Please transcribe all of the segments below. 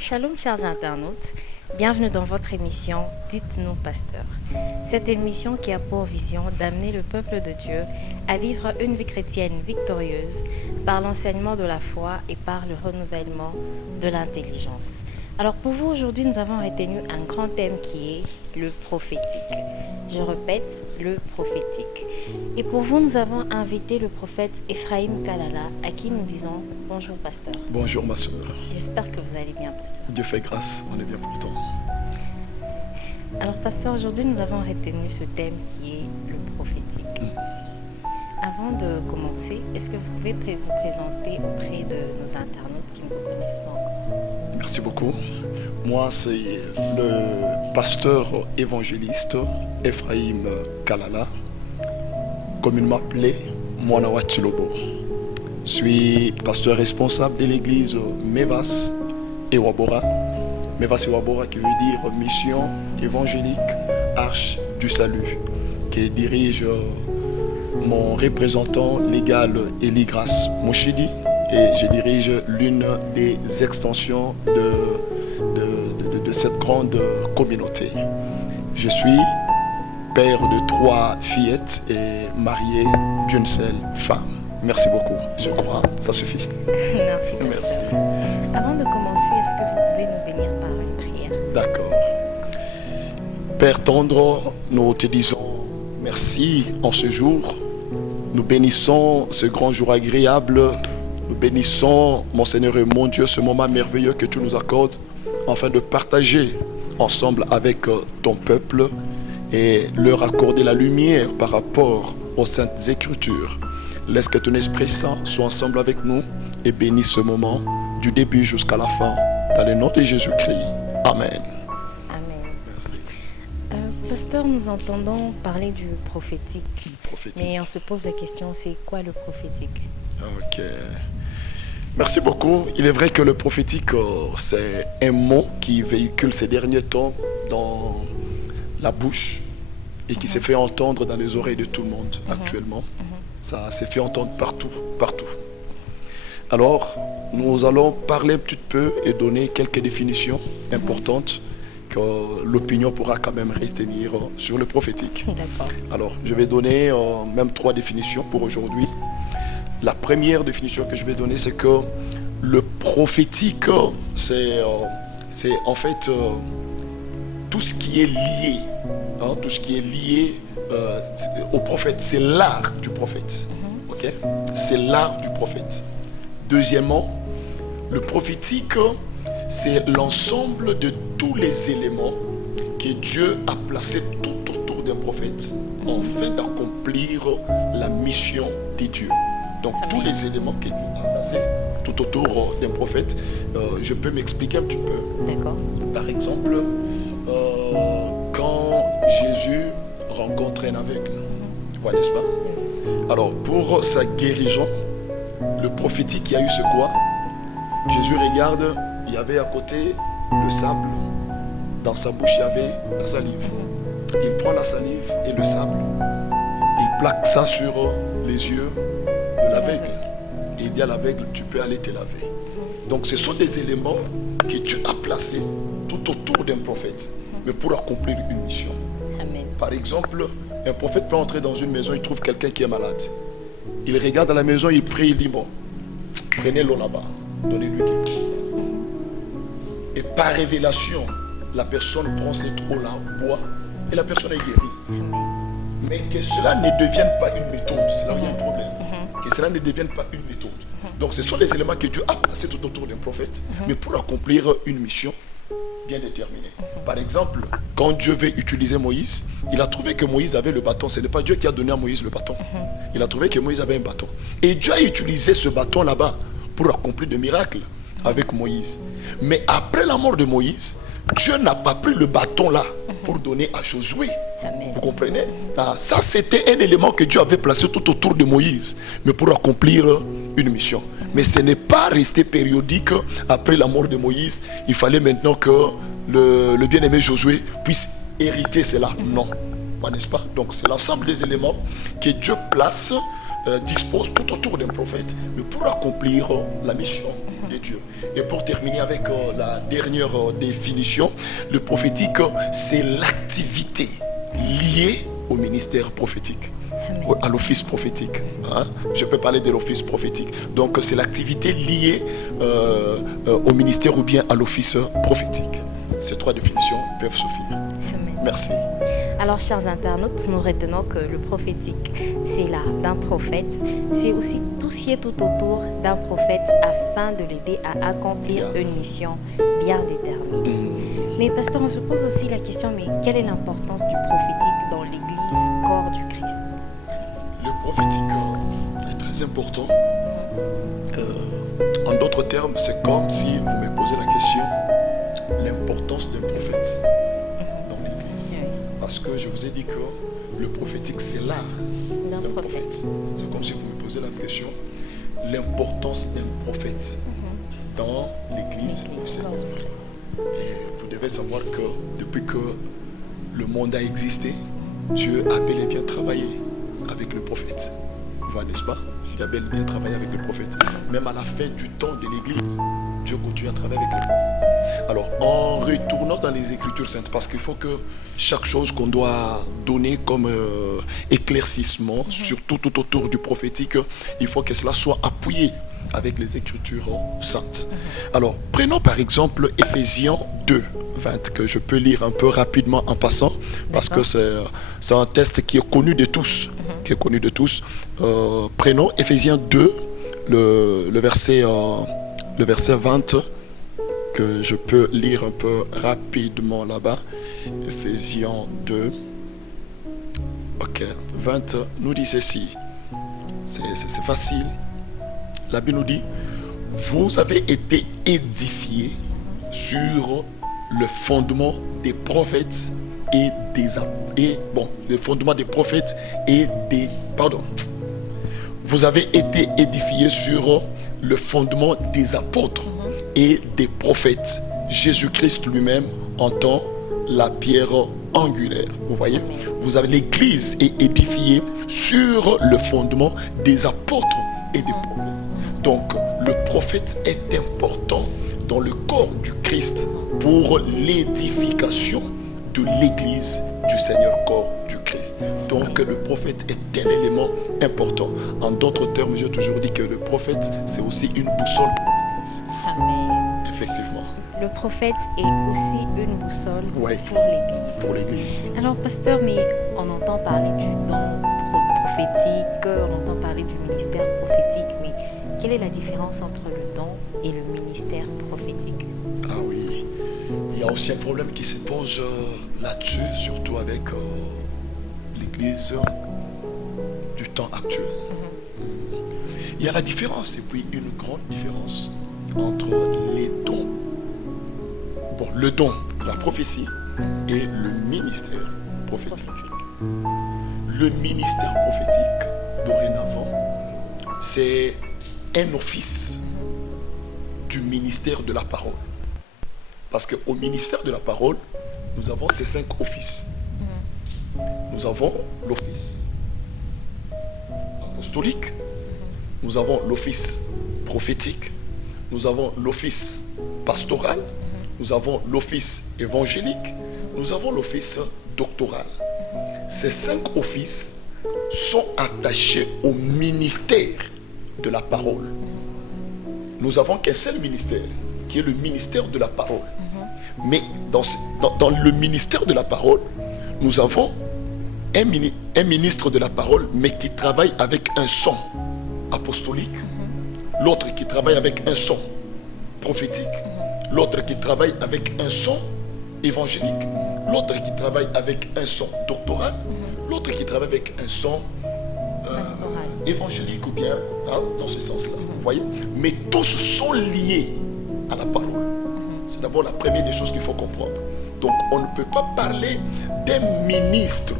Shalom chers internautes, bienvenue dans votre émission Dites-nous Pasteur. Cette émission qui a pour vision d'amener le peuple de Dieu à vivre une vie chrétienne victorieuse par l'enseignement de la foi et par le renouvellement de l'intelligence. Alors pour vous aujourd'hui, nous avons retenu un grand thème qui est le prophétique. Je répète, le prophétique. Et pour vous, nous avons invité le prophète Ephraim Kalala, à qui nous disons bonjour pasteur. Bonjour ma soeur. J'espère que vous allez bien pasteur. Dieu fait grâce, on est bien pourtant. Alors pasteur, aujourd'hui nous avons retenu ce thème qui est le prophétique. Avant de commencer, est-ce que vous pouvez vous présenter auprès de nos internautes qui ne vous connaissent pas encore? Merci beaucoup. Moi, c'est le pasteur évangéliste Ephraim Kalala, communément appelé Mwanawa Chilobo. Je suis pasteur responsable de l'église Mevas et Wabora. Mevas et Wabora qui veut dire mission évangélique Arche du Salut, qui dirige mon représentant légal Eligras Mouchidi, et je dirige l'une des extensions de cette grande communauté. Je suis père de 3 fillettes et marié d'une seule femme. Merci beaucoup, je crois, ça suffit. Merci, pasteur. Merci. Avant de commencer, est-ce que vous pouvez nous bénir par une prière? D'accord. Père tendre, nous te disons merci en ce jour. Nous bénissons ce grand jour agréable. Nous bénissons, mon Seigneur et mon Dieu, ce moment merveilleux que tu nous accordes, afin de partager ensemble avec ton peuple et leur accorder la lumière par rapport aux Saintes Écritures. Laisse que ton Esprit Saint soit ensemble avec nous et bénisse ce moment du début jusqu'à la fin. Dans le nom de Jésus-Christ. Amen. Amen. Merci. Pasteur, nous entendons parler du prophétique. Prophétique. Mais on se pose la question, c'est quoi le prophétique? Ok. Merci beaucoup. Il est vrai que le prophétique, c'est un mot qui véhicule ces derniers temps dans la bouche et qui s'est fait entendre dans les oreilles de tout le monde actuellement. Ça s'est fait entendre partout, partout. Alors, nous allons parler un petit peu et donner quelques définitions importantes que l'opinion pourra quand même retenir sur le prophétique. D'accord. Alors, je vais donner même 3 définitions pour aujourd'hui. La première définition que je vais donner, c'est que le prophétique, c'est en fait tout ce qui est lié, tout ce qui est lié au prophète. C'est l'art du prophète. Ok? C'est l'art du prophète. Deuxièmement, le prophétique, c'est l'ensemble de tous les éléments que Dieu a placés tout autour d'un prophète afin d'accomplir la mission de Dieu. Donc tous les éléments que Dieu a placés tout autour d'un prophète, je peux m'expliquer un petit peu. D'accord. Par exemple, quand Jésus rencontre un aveugle, ouais, n'est-ce pas? Alors pour sa guérison, le prophétique qui a eu ce quoi? Jésus regarde, il y avait à côté le sable, dans sa bouche il y avait la salive. Il prend la salive et le sable, il plaque ça sur les yeux de l'aveugle. Et il dit à l'aveugle, tu peux aller te laver. Donc ce sont des éléments que Dieu a placés tout autour d'un prophète, mais pour accomplir une mission. Amen. Par exemple, un prophète peut entrer dans une maison, il trouve quelqu'un qui est malade. Il regarde à la maison, il prie, il dit, bon, prenez l'eau là-bas, donnez-lui quelque chose. Et par révélation, la personne prend cette eau-là, boit, et la personne est guérie. Mais que cela ne devienne pas une méthode, c'est là où il y a un problème. Que cela ne devienne pas une méthode. Donc ce sont des éléments que Dieu a placés tout autour d'un prophète, mais pour accomplir une mission bien déterminée. Par exemple, quand Dieu veut utiliser Moïse, il a trouvé que Moïse avait le bâton. Ce n'est pas Dieu qui a donné à Moïse le bâton. Il a trouvé que Moïse avait un bâton. Et Dieu a utilisé ce bâton là-bas pour accomplir des miracles avec Moïse. Mais après la mort de Moïse, Dieu n'a pas pris le bâton là pour donner à Josué. Amen. Vous comprenez? Ça, c'était un élément que Dieu avait placé tout autour de Moïse, mais pour accomplir une mission. Mais ce n'est pas resté périodique après la mort de Moïse. Il fallait maintenant que le bien-aimé Josué puisse hériter cela. Non. n'est-ce pas? Donc c'est l'ensemble des éléments que Dieu place, dispose tout autour d'un prophète, mais pour accomplir la mission de Dieu. Et pour terminer avec la dernière définition, le prophétique, c'est l'activité liée au ministère prophétique, à l'office prophétique. Hein? Je peux parler de l'office prophétique. Donc c'est l'activité liée au ministère ou bien à l'office prophétique. Ces trois définitions peuvent suffire. Amen. Merci. Alors, chers internautes, nous retenons que le prophétique, c'est l'art d'un prophète. C'est aussi tout ce qui est tout autour d'un prophète afin de l'aider à accomplir une mission bien déterminée. Mais pasteur, on se pose aussi la question, mais quelle est l'importance du prophétique dans l'Église, corps du Christ? Le prophétique est très important. En d'autres termes, c'est comme si vous me posez la question, l'importance d'un prophète dans l'Église. Parce que je vous ai dit que le prophétique, c'est l'art d'un prophète. C'est comme si vous me posez la question, l'importance d'un prophète dans l'Église du Seigneur. Et vous devez savoir que depuis que le monde a existé, Dieu a bel et bien travaillé avec le prophète. N'est-ce pas? Il a bel et bien travaillé avec le prophète. Même à la fin du temps de l'Église, Dieu continue à travailler avec les prophètes. Alors, en retournant dans les Écritures saintes, parce qu'il faut que chaque chose qu'on doit donner comme éclaircissement, surtout tout autour du prophétique, il faut que cela soit appuyé avec les Écritures saintes. Alors, prenons par exemple Ephésiens 2, 20, que je peux lire un peu rapidement en passant, parce que c'est un texte qui est connu de tous. Prenons Ephésiens 2, le verset 20, que je peux lire un peu rapidement là-bas. Ephésiens 2, ok, 20 nous dit ceci. C'est facile. La Bible nous dit, vous avez été édifiés sur le fondement des prophètes vous avez été édifiés sur le fondement des apôtres et des prophètes. Jésus-Christ lui-même en tant la pierre angulaire. Vous voyez, l'Église est édifiée sur le fondement des apôtres et des prophètes. Donc le prophète est important dans le corps du Christ pour l'édification de l'Église du Seigneur, corps du Christ. Donc le prophète est un élément important. En d'autres termes, j'ai toujours dit que le prophète, c'est aussi une boussole. Amen. Effectivement. Le prophète est aussi une boussole pour l'Église. Alors, pasteur, mais on entend parler du don prophétique, on entend parler du ministère prophétique, mais quelle est la différence entre le don et le ministère prophétique? Ah oui, il y a aussi un problème qui se pose là-dessus, surtout avec l'Église du temps actuel. Il y a la différence, et puis une grande différence entre les dons. Bon, le don, la prophétie et le ministère prophétique. Le ministère prophétique, dorénavant, c'est un office du ministère de la parole. Parce qu'au ministère de la parole, nous avons ces 5 offices. Nous avons l'office apostolique, nous avons l'office prophétique, nous avons l'office pastoral, nous avons l'office évangélique, nous avons l'office doctoral. Ces 5 offices sont attachés au ministère de la parole. Nous n'avons qu'un seul ministère, qui est le ministère de la parole. Mais dans le ministère de la parole, nous avons un ministre de la parole, mais qui travaille avec un son apostolique, l'autre qui travaille avec un son prophétique, l'autre qui travaille avec un son évangélique, l'autre qui travaille avec un son doctoral, l'autre qui travaille avec un son évangélique ou bien dans ce sens-là. Vous voyez? Mais tous sont liés à la parole. C'est d'abord la première des choses qu'il faut comprendre. Donc on ne peut pas parler d'un ministre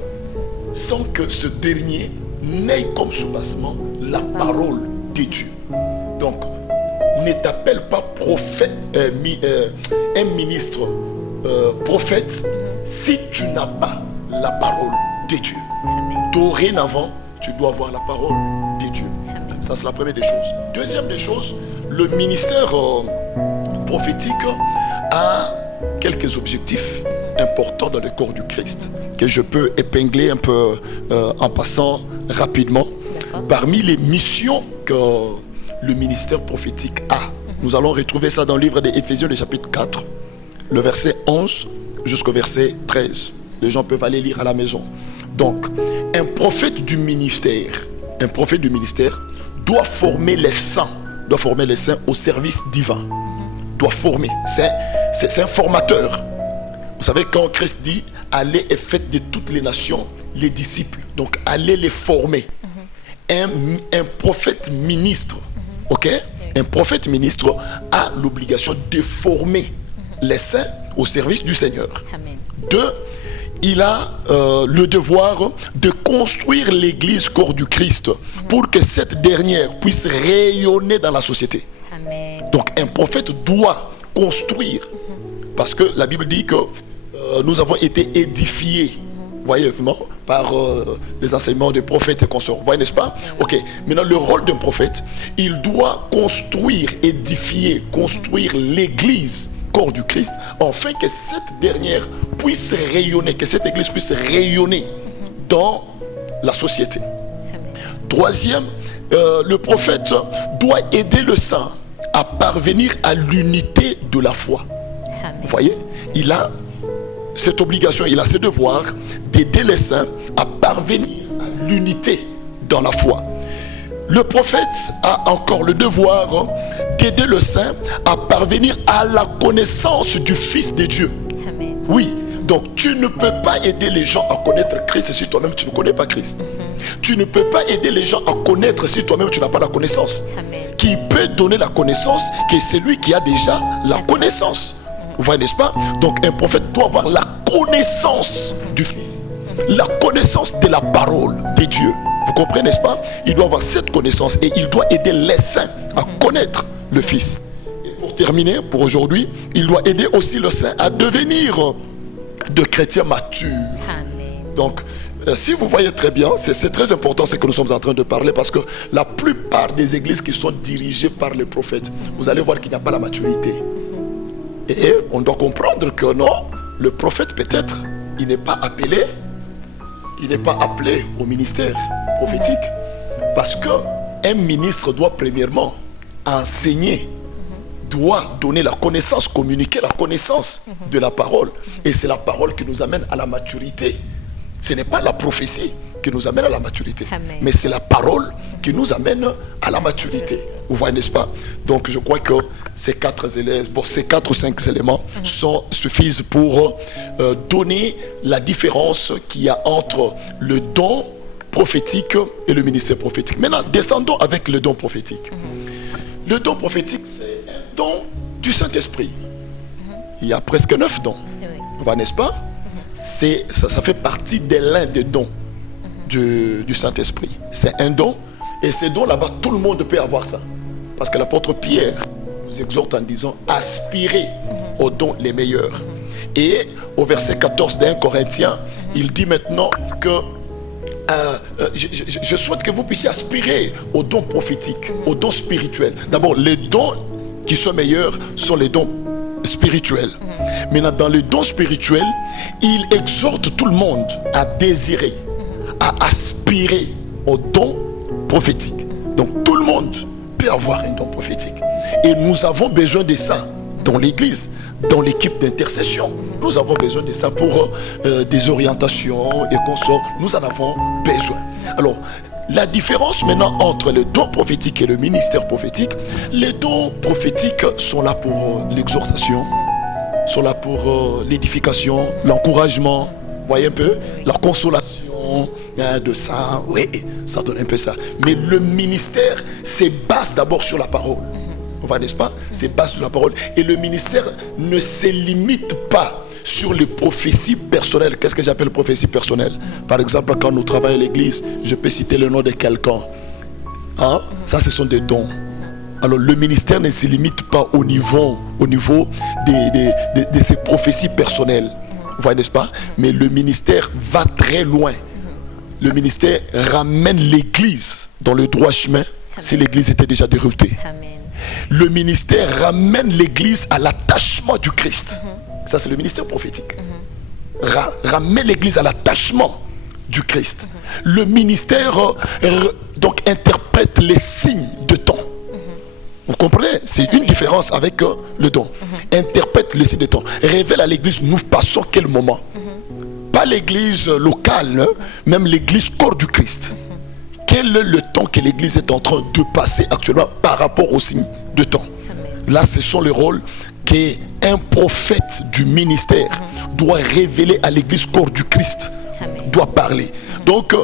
sans que ce dernier n'ait comme soubassement la parole de Dieu. Donc ne t'appelle pas prophète, un ministre prophète si tu n'as pas la parole de Dieu. Amen. Dorénavant, tu dois avoir la parole de Dieu. Amen. Ça, c'est la première des choses. Deuxième des choses, le ministère prophétique a quelques objectifs importants dans le corps du Christ que je peux épingler un peu en passant rapidement. D'accord. Parmi les missions que le ministère prophétique a, nous allons retrouver ça dans le livre d'Éphésiens, le chapitre 4, le verset 11 jusqu'au verset 13. Les gens peuvent aller lire à la maison. Donc, un prophète du ministère doit former les saints au service divin. Doit former. C'est un formateur. Vous savez, quand Christ dit allez et faites de toutes les nations les disciples, donc allez les former. Un prophète ministre, ok? Un prophète ministre a l'obligation de former les saints au service du Seigneur. Amen. 2, il a le devoir de construire l'église corps du Christ pour que cette dernière puisse rayonner dans la société. Amen. Donc un prophète doit construire, parce que la Bible dit que nous avons été édifiés, voyez, par les enseignements des prophètes et consorts. Vous voyez, n'est-ce pas? Ok. Maintenant, le rôle d'un prophète, il doit construire, édifier, construire l'église corps du Christ, afin que cette dernière puisse rayonner, que cette église puisse rayonner dans la société. Troisième, le prophète doit aider le saint à parvenir à l'unité de la foi. Amen. Vous voyez, il a cette obligation, il a ce devoir d'aider les saints à parvenir à l'unité dans la foi. Le prophète a encore le devoir d'aider le saint à parvenir à la connaissance du Fils de Dieu. Amen. Oui, donc tu ne peux pas aider les gens à connaître Christ si toi-même tu ne connais pas Christ. Tu ne peux pas aider les gens à connaître si toi-même tu n'as pas la connaissance. Amen. Qui peut donner la connaissance que celui qui a déjà la connaissance. Vous voyez, n'est-ce pas? Donc un prophète doit avoir la connaissance du Fils, la connaissance de la parole de Dieu. Vous comprenez, n'est-ce pas? Il doit avoir cette connaissance et il doit aider les saints à connaître le Fils. Et pour terminer, pour aujourd'hui, il doit aider aussi le saint à devenir de chrétiens matures. Amen. Donc, si vous voyez très bien, c'est très important ce que nous sommes en train de parler, parce que la plupart des églises qui sont dirigées par les prophètes, vous allez voir qu'il n'y a pas la maturité. Et on doit comprendre que non, le prophète peut-être, il n'est pas appelé au ministère prophétique. Parce qu'un ministre doit premièrement enseigner, doit donner la connaissance, communiquer la connaissance de la parole. Et c'est la parole qui nous amène à la maturité. Ce n'est pas la prophétie qui nous amène à la maturité, Amen. mais c'est la parole qui nous amène à la maturité. Vous voyez, n'est-ce pas? Donc je crois que ces 4 ou 5 éléments suffisent pour donner la différence qu'il y a entre le don prophétique et le ministère prophétique. Maintenant, descendons avec le don prophétique. Le don prophétique, c'est un don du Saint-Esprit. Il y a presque 9 dons. Oui. Vous voyez, n'est-ce pas? Ça fait partie de l'un des dons du Saint-Esprit. C'est un don, et ces dons là-bas, tout le monde peut avoir ça. Parce que l'apôtre Pierre nous exhorte en disant aspirez aux dons les meilleurs. Et au verset 14 d'un Corinthiens, il dit maintenant que je souhaite que vous puissiez aspirer aux dons prophétiques, aux dons spirituels. D'abord, les dons qui sont meilleurs sont les dons spirituels. Maintenant, dans les dons spirituels, il exhorte tout le monde à désirer, à aspirer aux dons prophétiques. Donc tout le monde peut avoir un don prophétique. Et nous avons besoin de ça dans l'église, dans l'équipe d'intercession. Nous avons besoin de ça pour des orientations et consorts. Nous en avons besoin. Alors, la différence maintenant entre le don prophétique et le ministère prophétique, les dons prophétiques sont là pour l'exhortation, sont là pour l'édification, l'encouragement, vous voyez un peu, la consolation, de ça, oui, ça donne un peu ça. Mais le ministère, c'est base d'abord sur la parole. Vous voyez, n'est-ce pas? C'est base sur la parole. Et le ministère ne se limite pas sur les prophéties personnelles. Qu'est-ce que j'appelle prophétie personnelle? Par exemple, quand nous travaillons à l'église, je peux citer le nom de quelqu'un. Hein? Ça, ce sont des dons. Alors, le ministère ne se limite pas au niveau de ces prophéties personnelles. Vous voyez, n'est-ce pas? Mais le ministère va très loin Le ministère ramène l'église dans le droit chemin si l'église était déjà déroutée. Amen. Le ministère ramène l'église à l'attachement du Christ. Ça, c'est le ministère prophétique. Ramène l'église à l'attachement du Christ. Le ministère donc interprète les signes de temps. Vous comprenez? C'est une différence avec le don. Interprète les signes de temps. Révèle à l'église, nous passons quel moment. Pas l'église locale, même l'église corps du Christ. Quel est le temps que l'église est en train de passer actuellement par rapport aux signes de temps? Là, ce sont les rôles qu'un prophète du ministère doit révéler à l'église corps du Christ. Doit parler. Donc,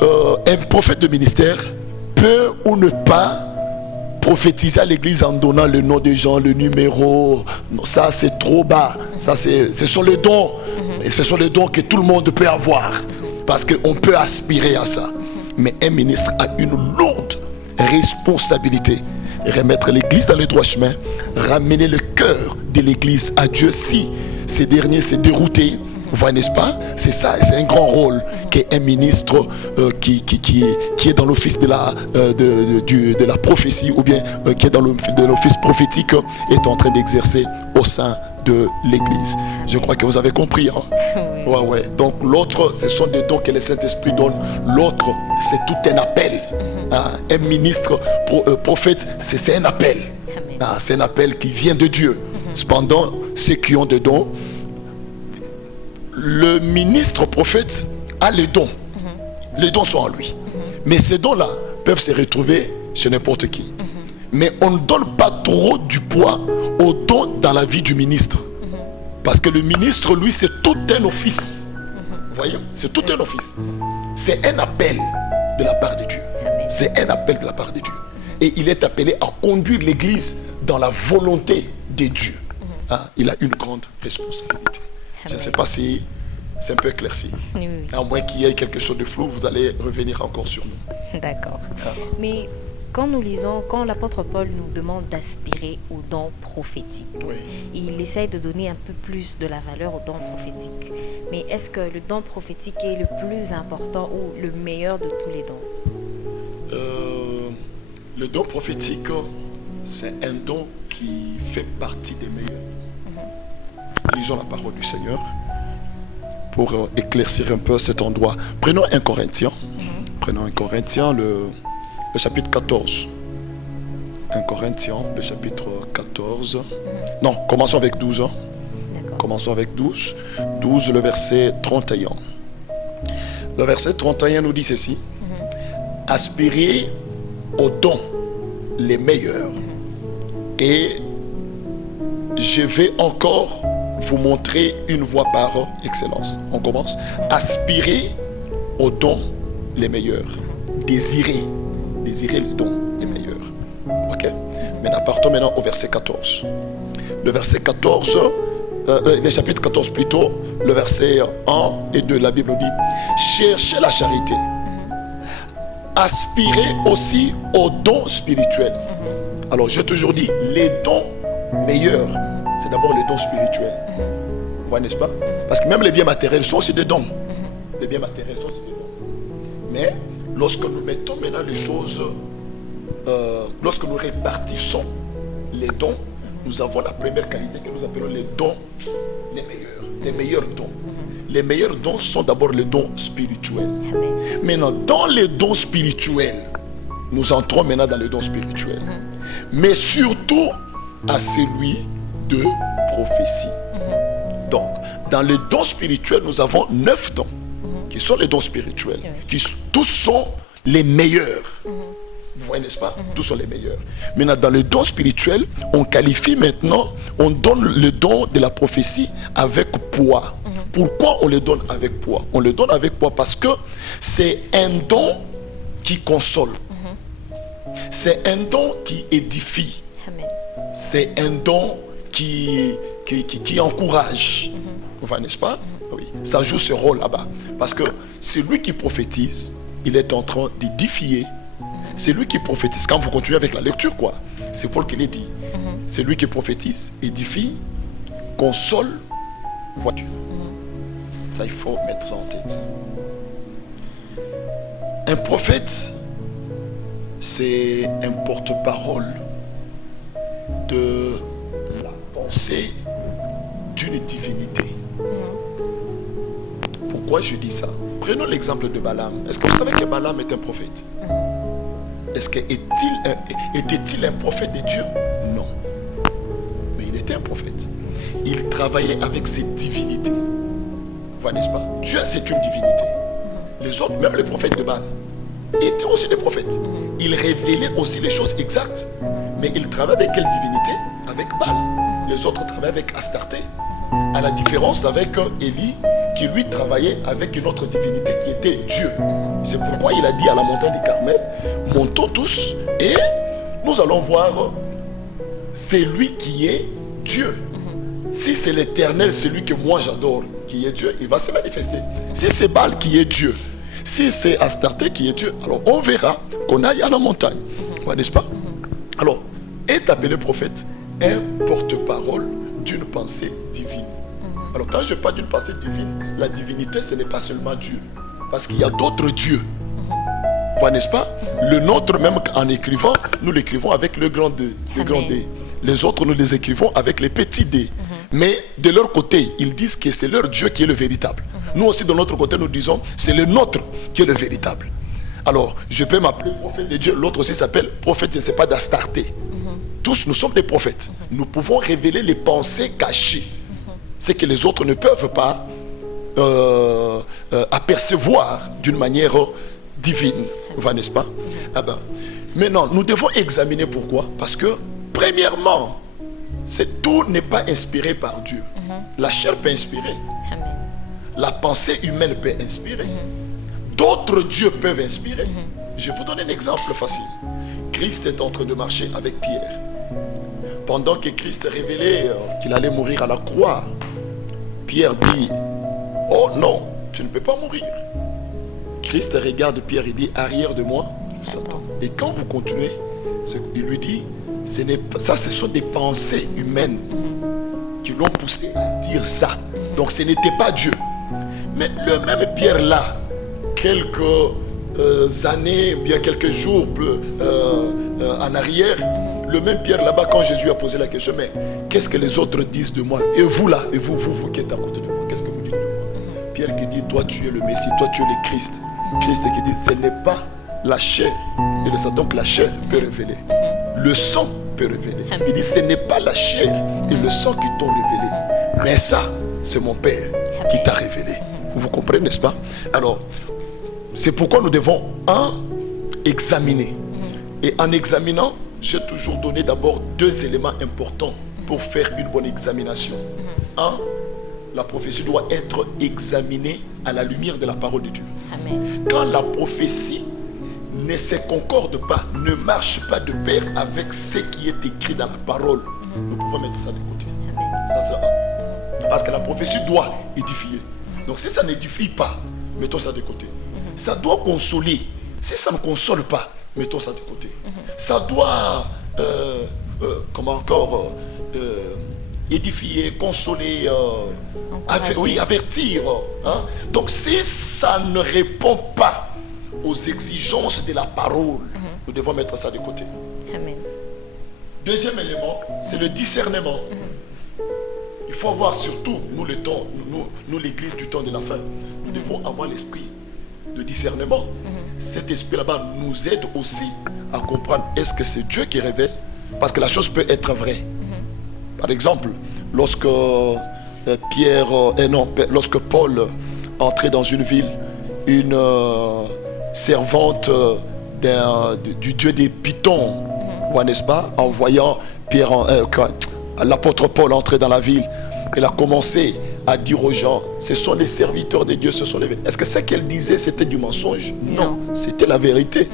un prophète de ministère peut ou ne pas prophétiser à l'église en donnant le nom des gens, le numéro. Non, ça c'est trop bas. Ça ce sont les dons. Et ce sont les dons que tout le monde peut avoir. Parce qu'on peut aspirer à ça. Mais un ministre a une lourde responsabilité. Remettre l'église dans le droit chemin. Ramener le cœur de l'église à Dieu si ces derniers s'est dérouté. Vous voyez, n'est-ce pas? C'est ça, c'est un grand rôle qu'un ministre qui est dans l'office de la prophétie ou bien qui est dans l'office prophétique est en train d'exercer au sein de l'église. Je crois que vous avez compris. Hein? Ouais. Donc l'autre, ce sont des dons que le Saint-Esprit donne. L'autre, c'est tout un appel. Un ministre prophète, c'est un appel. C'est un appel qui vient de Dieu. Cependant, ceux qui ont des dons, le ministre prophète a les dons. Les dons sont en lui. Mais ces dons-là peuvent se retrouver chez n'importe qui. Mais on ne donne pas trop du poids aux dons dans la vie du ministre. Parce que le ministre, lui, c'est tout un office. Vous voyez? C'est tout un office. C'est un appel de la part de Dieu. C'est un appel de la part de Dieu. Et il est appelé à conduire l'église dans la volonté de Dieu. Il a une grande responsabilité. Je ne sais pas si c'est un peu éclairci. Oui. À moins qu'il y ait quelque chose de flou, vous allez revenir encore sur nous. D'accord. Mais quand nous lisons, quand l'apôtre Paul nous demande d'aspirer aux dons prophétiques, il essaye de donner un peu plus de la valeur aux dons prophétiques. Mais est-ce que le don prophétique est le plus important ou le meilleur de tous les dons? Le don prophétique, c'est un don qui fait partie des meilleurs. Lisons la parole du Seigneur pour éclaircir un peu cet endroit. Prenons 1 Corinthiens. Prenons 1 Corinthiens, le chapitre 14. 1 Corinthiens, le chapitre 14. Non, commençons avec 12. Commençons avec 12. 12, le verset 31. Le verset 31 nous dit ceci. Aspirez aux dons les meilleurs. Et je vais encore vous montrer une voie par excellence. On commence. Aspirer aux dons les meilleurs. Désirer les dons les meilleurs. Ok? Maintenant, partons maintenant au verset 14. Le verset 14, le chapitre 14 plutôt, le verset 1 et 2, la Bible dit: cherchez la charité. Aspirez aussi aux dons spirituels. Alors, j'ai toujours dit, les dons meilleurs, c'est d'abord les dons spirituels. Vous voyez, n'est-ce pas? Parce que même les biens matériels sont aussi des dons. Les biens matériels sont aussi des dons. Mais lorsque nous mettons maintenant les choses, lorsque nous répartissons les dons, nous avons la première qualité que nous appelons les dons les meilleurs. Les meilleurs dons. Les meilleurs dons sont d'abord les dons spirituels. Maintenant, dans les dons spirituels, nous entrons maintenant dans les dons spirituels. Mais surtout à celui de prophétie. Donc, dans les dons spirituels, nous avons 9 dons qui sont les dons spirituels, qui tous sont les meilleurs. Vous voyez, n'est-ce pas? Tous sont les meilleurs. Maintenant, dans les dons spirituels, on qualifie maintenant, on donne le don de la prophétie avec poids. Pourquoi on le donne avec poids? On le donne avec poids parce que c'est un don qui console. C'est un don qui édifie. C'est un don qui encourage. Vous voyez, n'est-ce pas? Oui. Ça joue ce rôle là-bas. Parce que celui qui prophétise, il est en train d'édifier. C'est lui qui prophétise. Quand vous continuez avec la lecture, quoi, c'est Paul qui l'a dit. C'est lui qui prophétise, édifie, console, voiture. Ça, il faut mettre ça en tête. Un prophète, c'est un porte-parole de la pensée d'une divinité. Pourquoi je dis ça? Prenons l'exemple de Balaam. Est-ce que vous savez que Balaam est un prophète? Était-il un prophète de Dieu? Non. Mais il était un prophète. Il travaillait avec ses divinités. Voilà, n'est-ce pas? Dieu, c'est une divinité. Les autres, même les prophètes de Baal, étaient aussi des prophètes. Ils révélaient aussi les choses exactes. Mais ils travaillaient avec quelle divinité? Avec Baal. Les autres travaillaient avec Astarté. À la différence avec Élie, qui lui travaillait avec une autre divinité qui était Dieu. C'est pourquoi il a dit à la montagne du Carmel, montons tous et nous allons voir c'est lui qui est Dieu. Si c'est l'Éternel, celui que moi j'adore, qui est Dieu, il va se manifester. Si c'est Baal qui est Dieu, si c'est Astarté qui est Dieu, alors on verra qu'on aille à la montagne. N'est-ce pas? Alors, est appelé prophète un porte-parole d'une pensée divine. Alors quand je parle d'une pensée divine, la divinité ce n'est pas seulement Dieu. Parce qu'il y a d'autres dieux. N'est-ce pas? Le nôtre même en écrivant, nous l'écrivons avec le grand D. Le grand D. Les autres nous les écrivons avec les petits D. Mais de leur côté, ils disent que c'est leur Dieu qui est le véritable. Nous aussi de notre côté, nous disons c'est le nôtre qui est le véritable. Alors, je peux m'appeler prophète de Dieu, l'autre aussi s'appelle prophète, je ne sais pas, d'Astarté. Tous nous sommes des prophètes. Nous pouvons révéler les pensées cachées. C'est que les autres ne peuvent pas apercevoir d'une manière divine. N'est-ce pas? Maintenant, nous devons examiner pourquoi. Parce que, premièrement, tout n'est pas inspiré par Dieu. La chair peut inspirer. La pensée humaine peut inspirer. D'autres dieux peuvent inspirer. Je vous donne un exemple facile. Christ est en train de marcher avec Pierre. Pendant que Christ révélait qu'il allait mourir à la croix, Pierre dit, oh non, tu ne peux pas mourir. Christ regarde Pierre et dit, arrière de moi, Satan. Et quand vous continuez, il lui dit, ce sont des pensées humaines qui l'ont poussé à dire ça. Donc ce n'était pas Dieu. Mais le même Pierre là, quelques années, bien quelques jours en arrière, le même Pierre là-bas, quand Jésus a posé la question, mais qu'est-ce que les autres disent de moi? Et vous là, et vous qui êtes à côté de moi, qu'est-ce que vous dites de moi? Pierre qui dit, toi tu es le Messie, toi tu es le Christ. Christ qui dit, ce n'est pas la chair et le sang. Donc la chair peut révéler. Le sang peut révéler. Il dit, ce n'est pas la chair et le sang qui t'ont révélé. Mais ça, c'est mon Père qui t'a révélé. Vous comprenez, n'est-ce pas? Alors, c'est pourquoi nous devons examiner. Et en examinant, j'ai toujours donné d'abord 2 éléments importants pour faire une bonne examination. La prophétie doit être examinée à la lumière de la parole de Dieu. Amen. Quand la prophétie ne se concorde pas, ne marche pas de pair avec ce qui est écrit dans la parole, nous pouvons mettre ça de côté. Ça, c'est parce que la prophétie doit édifier. Donc si ça n'édifie pas, mettons ça de côté. Ça doit consoler. Si ça ne console pas, mettons ça de côté. Ça doit édifier, consoler, avertir. Donc si ça ne répond pas aux exigences de la parole, nous devons mettre ça de côté. Amen. Deuxième élément, c'est le discernement. Il faut avoir surtout, nous l'église du temps de la fin, nous devons avoir l'esprit de discernement. Cet esprit là-bas nous aide aussi à comprendre est-ce que c'est Dieu qui révèle, parce que la chose peut être vraie. Par exemple, lorsque lorsque Paul entrait dans une ville, une servante du dieu des Pythons, n'est-ce pas, en voyant l'apôtre Paul entrer dans la ville, elle a commencé à dire aux gens, ce sont les serviteurs de Dieu, ce sont les... Est-ce que ce qu'elle disait, c'était du mensonge? Non, c'était la vérité.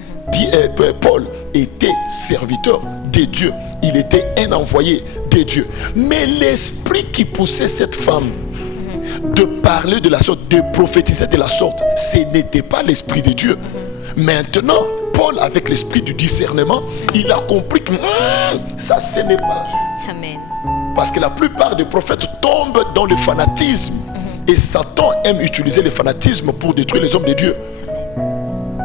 Paul était serviteur de Dieu. Il était un envoyé de Dieu. Mais l'esprit qui poussait cette femme de parler de la sorte, de prophétiser de la sorte, ce n'était pas l'esprit de Dieu. Maintenant, Paul, avec l'esprit du discernement, il a compris que ça, ce n'est pas Dieu. Amen. Parce que la plupart des prophètes tombent dans le fanatisme. Et Satan aime utiliser le fanatisme pour détruire les hommes de Dieu.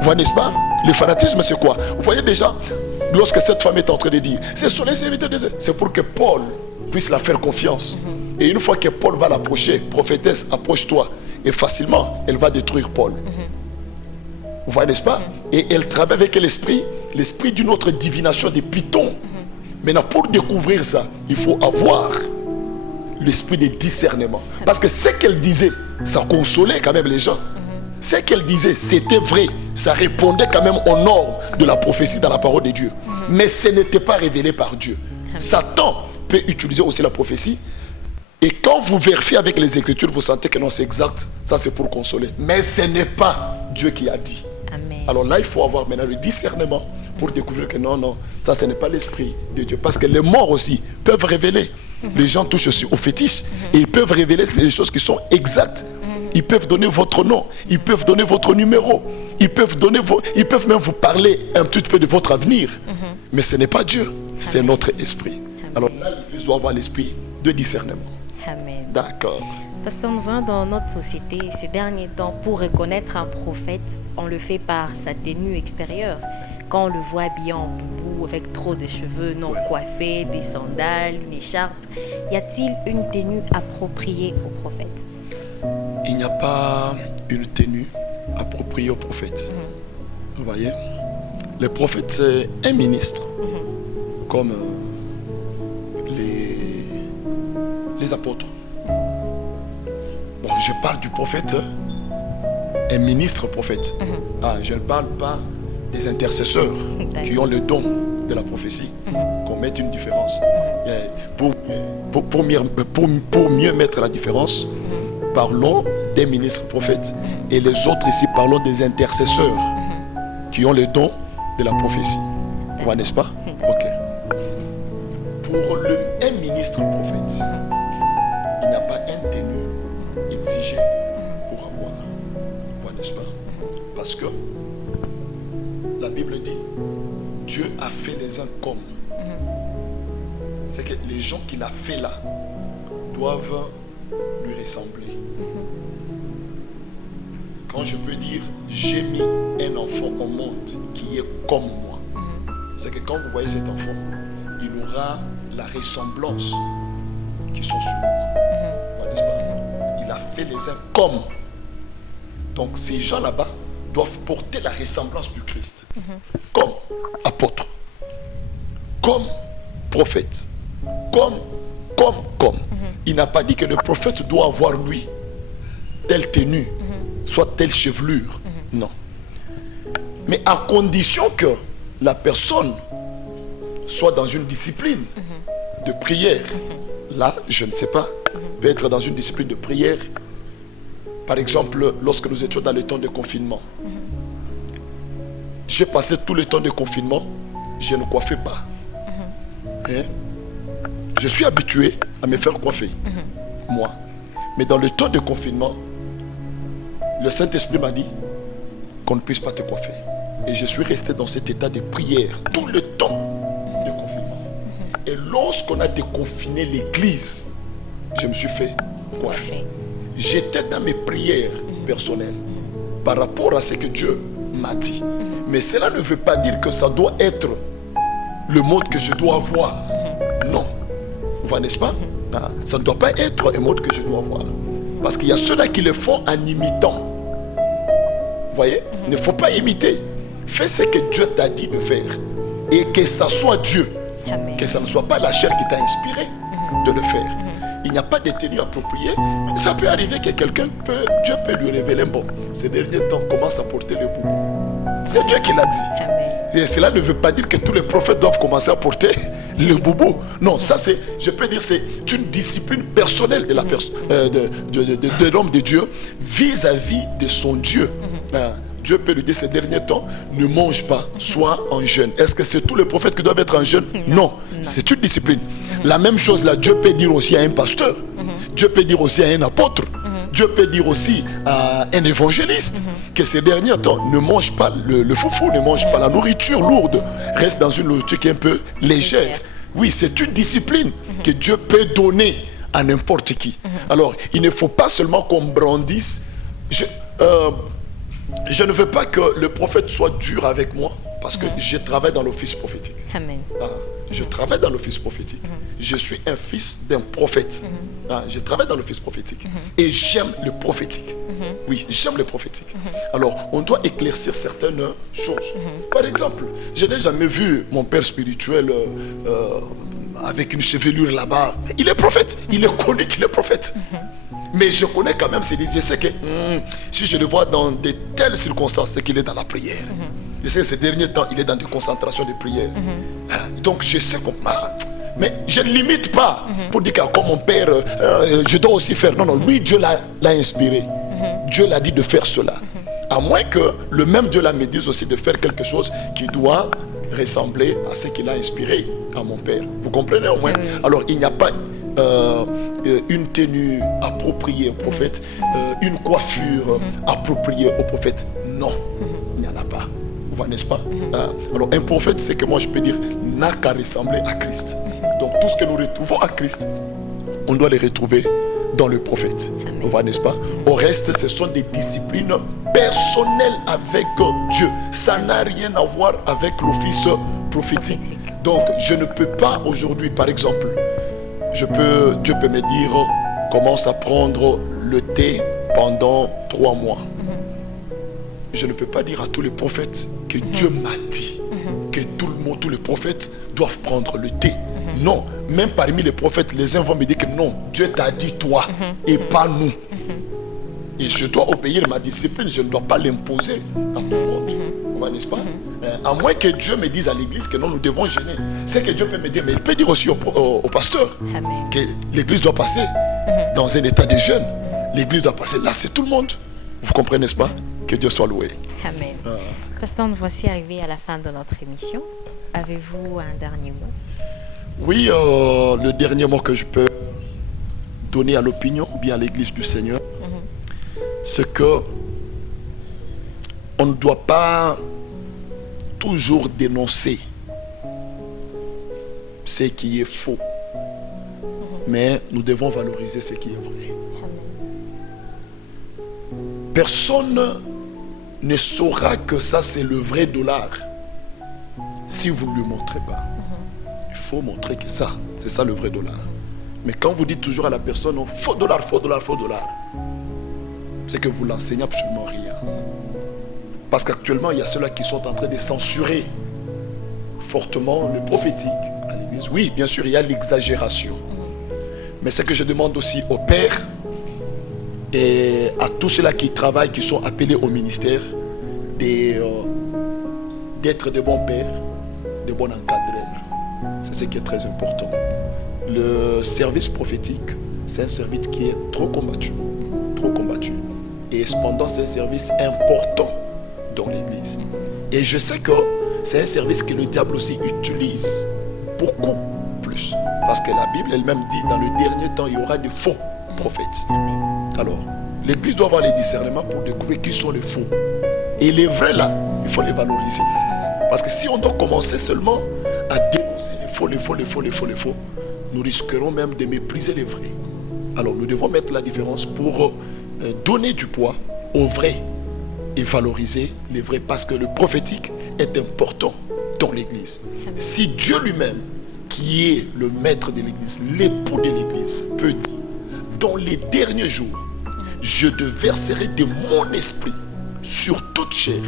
Vous voyez, n'est-ce pas? Le fanatisme, c'est quoi? Vous voyez déjà, lorsque cette femme est en train de dire, c'est sur les serviteurs de Dieu, c'est pour que Paul puisse la faire confiance. Et une fois que Paul va l'approcher, prophétesse, approche-toi. Et facilement, elle va détruire Paul. Vous voyez, n'est-ce pas? Et elle travaille avec l'esprit d'une autre divination des pitons. Maintenant, pour découvrir ça, il faut avoir l'esprit de discernement. Parce que ce qu'elle disait, ça consolait quand même les gens. Ce qu'elle disait, c'était vrai. Ça répondait quand même aux normes de la prophétie dans la parole de Dieu. Mais ce n'était pas révélé par Dieu. Satan peut utiliser aussi la prophétie. Et quand vous vérifiez avec les Écritures, vous sentez que non, c'est exact. Ça, c'est pour consoler. Mais ce n'est pas Dieu qui a dit. Amen. Alors là, il faut avoir maintenant le discernement pour découvrir que non, ça, ce n'est pas l'esprit de Dieu. Parce que les morts aussi peuvent révéler. Les gens touchent aussi au fétiche. Et ils peuvent révéler des choses qui sont exactes. Ils peuvent donner votre nom. Ils peuvent donner votre numéro. Ils peuvent même vous parler un petit peu de votre avenir. Mais ce n'est pas Dieu. C'est notre esprit. Alors là, l'Église doit avoir l'esprit de discernement. Amen. D'accord. Pasteur, nous voyons dans notre société ces derniers temps, pour reconnaître un prophète, on le fait par sa tenue extérieure. Quand on le voit habillé en boubou, avec trop de cheveux non coiffés, des sandales, une écharpe, y a-t-il une tenue appropriée au prophète? Il n'y a pas une tenue appropriée au prophète. Vous voyez? Le prophète, c'est un ministre, comme les apôtres. Bon, je parle du prophète, un ministre prophète. Je ne parle pas des intercesseurs qui ont le don de la prophétie, qu'on mette une différence. Pour mieux mettre la différence, parlons des ministres prophètes. Et les autres ici, parlons des intercesseurs qui ont le don de la prophétie. Vous voyez, n'est-ce pas? Ok. Pour un ministre prophète, il n'y a pas un tenue exigé pour avoir. Vous voyez, n'est-ce pas? Parce que la Bible dit, Dieu a fait les uns comme. C'est que les gens qu'il a fait là doivent lui ressembler. Quand je peux dire, j'ai mis un enfant au monde qui est comme moi, c'est que quand vous voyez cet enfant, il aura la ressemblance qui sont sur moi. N'est-ce pas? Il a fait les uns comme. Donc ces gens là-bas doivent porter la ressemblance du Christ. Comme apôtre, comme prophète, comme. Il n'a pas dit que le prophète doit avoir, lui, telle tenue, soit telle chevelure. Non. Mais à condition que la personne soit dans une discipline de prière. Là, je ne sais pas, peut être dans une discipline de prière. Par exemple, lorsque nous étions dans le temps de confinement, j'ai passé tout le temps de confinement, je ne coiffais pas. Je suis habitué à me faire coiffer, moi. Mais dans le temps de confinement, le Saint-Esprit m'a dit qu'on ne puisse pas te coiffer. Et je suis resté dans cet état de prière tout le temps de confinement. Et lorsqu'on a déconfiné l'église, je me suis fait coiffer. J'étais dans mes prières personnelles par rapport à ce que Dieu m'a dit. Mais cela ne veut pas dire que ça doit être le mode que je dois avoir. Non. Vous voyez, n'est-ce pas? Ça ne doit pas être un mode que je dois avoir. Parce qu'il y a ceux-là qui le font en imitant. Vous voyez? Il ne faut pas imiter. Fais ce que Dieu t'a dit de faire. Et que ça soit Dieu. Amen. Que ça ne soit pas la chair qui t'a inspiré de le faire. Il n'y a pas de tenue appropriée. Ça peut arriver que Dieu peut lui révéler, bon, ces derniers temps, commence à porter le boubou. C'est Dieu qui l'a dit. Amen. Et cela ne veut pas dire que tous les prophètes doivent commencer à porter le boubou. Non, ça c'est, je peux dire, c'est une discipline personnelle de la de l'homme de Dieu vis-à-vis de son Dieu. Dieu peut lui dire ces derniers temps, ne mange pas, sois en jeûne. Est-ce que c'est tous les prophètes qui doivent être en jeûne? Non. C'est une discipline. La même chose là, Dieu peut dire aussi à un pasteur. Dieu peut dire aussi à un apôtre. Dieu peut dire aussi à un évangéliste que ces derniers temps ne mange pas le foufou, ne mange pas la nourriture lourde, reste dans une nourriture qui est un peu légère. Oui, c'est une discipline que Dieu peut donner à n'importe qui. Alors, il ne faut pas seulement qu'on brandisse. je ne veux pas que le prophète soit dur avec moi parce que je travaille dans l'office prophétique. Amen. Je travaille dans l'office prophétique. Je suis un fils d'un prophète. Je travaille dans l'office prophétique. Et j'aime le prophétique. Oui, j'aime le prophétique. Alors, on doit éclaircir certaines choses. Par exemple, je n'ai jamais vu mon père spirituel avec une chevelure là-bas. Il est prophète. Il est connu qu'il est prophète. Mais je connais quand même, je sais que si je le vois dans de telles circonstances, c'est qu'il est dans la prière. Je sais que ces derniers temps, il est dans des concentrations de prière. Donc je sais comment. Mais je ne limite pas pour dire que comme mon père, je dois aussi faire. Non, non, lui, Dieu l'a inspiré. Dieu l'a dit de faire cela. À moins que le même Dieu là me dise aussi de faire quelque chose qui doit ressembler à ce qu'il a inspiré à mon père. Vous comprenez au moins? Alors il n'y a pas une tenue appropriée au prophète, une coiffure appropriée au prophète. Non, il n'y en a pas. Vous voyez, n'est-ce pas? Alors un prophète, c'est que moi je peux dire, n'a qu'à ressembler à Christ. Donc tout ce que nous retrouvons à Christ, on doit les retrouver dans le prophète. Vous voyez, n'est-ce pas? Au reste, ce sont des disciplines personnelles avec Dieu. Ça n'a rien à voir avec l'office prophétique. Donc je ne peux pas aujourd'hui, par exemple, Dieu peut me dire, commence à prendre le thé pendant 3 mois. Je ne peux pas dire à tous les prophètes que Dieu m'a dit que tous les prophètes doivent prendre le thé. Non, même parmi les prophètes, les uns vont me dire que non, Dieu t'a dit toi et pas nous. Et je dois obéir ma discipline, je ne dois pas l'imposer à tout le monde. N'est-ce pas? À moins que Dieu me dise à l'église que non, nous devons jeûner. C'est que Dieu peut me dire, mais il peut dire aussi au pasteur que l'église doit passer dans un état de jeûne. L'église doit passer. Là, c'est tout le monde. Vous comprenez, n'est-ce pas? Que Dieu soit loué. Amen. Pasteur, nous voici arrivés à la fin de notre émission. Avez-vous un dernier mot? Oui, le dernier mot que je peux donner à l'opinion ou bien à l'église du Seigneur, c'est que on ne doit pas toujours dénoncer ce qui est faux, mais nous devons valoriser ce qui est vrai. Personne ne saura que ça c'est le vrai dollar si vous ne lui montrez pas. Il faut montrer que ça, c'est ça le vrai dollar. Mais quand vous dites toujours à la personne, oh, faux dollar, faux dollar, faux dollar, c'est que vous l'enseignez absolument rien. Parce qu'actuellement, il y a ceux-là qui sont en train de censurer fortement le prophétique à l'église. Oui, bien sûr, il y a l'exagération. Mais ce que je demande aussi aux pères et à tous ceux-là qui travaillent, qui sont appelés au ministère, d'être de bons pères, de bons encadreurs. C'est ce qui est très important. Le service prophétique, c'est un service qui est trop combattu. Trop combattu. Et cependant, c'est un service important dans l'église. Et je sais que c'est un service que le diable aussi utilise beaucoup plus. Parce que la Bible elle-même dit, dans le dernier temps, il y aura des faux prophètes. Alors, l'église doit avoir les discernements pour découvrir qui sont les faux. Et les vrais là, il faut les valoriser. Parce que si on doit commencer seulement à dénoncer les faux, les faux, les faux, les faux, les faux, nous risquerons même de mépriser les vrais. Alors nous devons mettre la différence pour donner du poids aux vrais et valoriser les vrais, parce que le prophétique est important dans l'église. Si Dieu lui-même, qui est le maître de l'église, l'époux de l'église, peut dire, dans les derniers jours, je te verserai de mon esprit sur toute chair.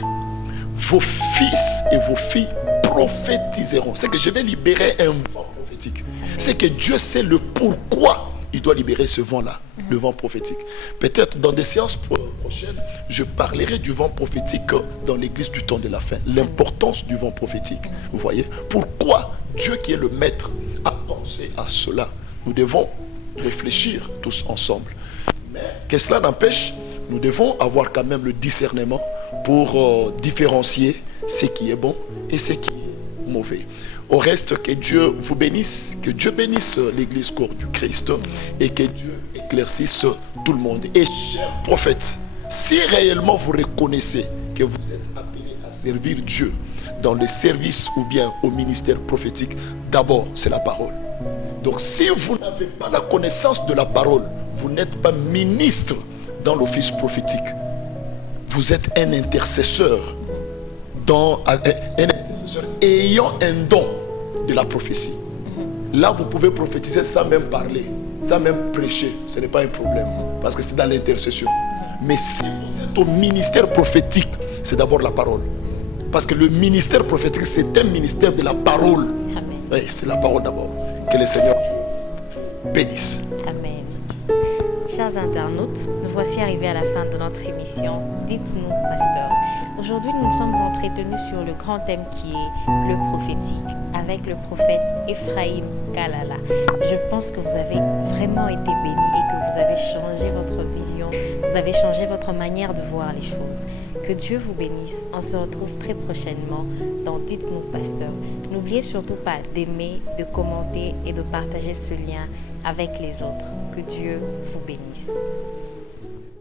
Vos fils et vos filles prophétiseront. C'est que je vais libérer un vent prophétique. C'est que Dieu sait le pourquoi il doit libérer ce vent-là, le vent prophétique. Peut-être dans des séances prochaines, je parlerai du vent prophétique dans l'église du temps de la fin. L'importance du vent prophétique. Vous voyez? Pourquoi Dieu qui est le maître a pensé à cela? Nous devons réfléchir tous ensemble. Mais que cela n'empêche, nous devons avoir quand même le discernement pour différencier ce qui est bon et ce qui est mauvais. Au reste, que Dieu vous bénisse, que Dieu bénisse l'église corps du Christ et que Dieu éclaircisse tout le monde. Et chers prophètes, si réellement vous reconnaissez que vous êtes appelés à servir Dieu dans le service ou bien au ministère prophétique, d'abord c'est la parole. Donc si vous n'avez pas la connaissance de la parole, vous n'êtes pas ministre dans l'office prophétique. vous êtes un intercesseur, un intercesseur ayant un don de la prophétie. Là, vous pouvez prophétiser sans même parler, sans même prêcher. Ce n'est pas un problème, parce que c'est dans l'intercession. Mais si vous êtes au ministère prophétique, c'est d'abord la parole. Parce que le ministère prophétique, c'est un ministère de la parole. Amen. Oui, c'est la parole d'abord. Que le Seigneur bénisse. Amen. Chers internautes, nous voici arrivés à la fin de notre émission. Dites-nous, pasteur. Aujourd'hui, nous nous sommes entretenus sur le grand thème qui est le prophétique, avec le prophète Ephraim Kalala. Je pense que vous avez vraiment été bénis et que vous avez changé votre vision, vous avez changé votre manière de voir les choses. Que Dieu vous bénisse. On se retrouve très prochainement dans Dites-nous, pasteur. N'oubliez surtout pas d'aimer, de commenter et de partager ce lien avec les autres. Que Dieu vous bénisse.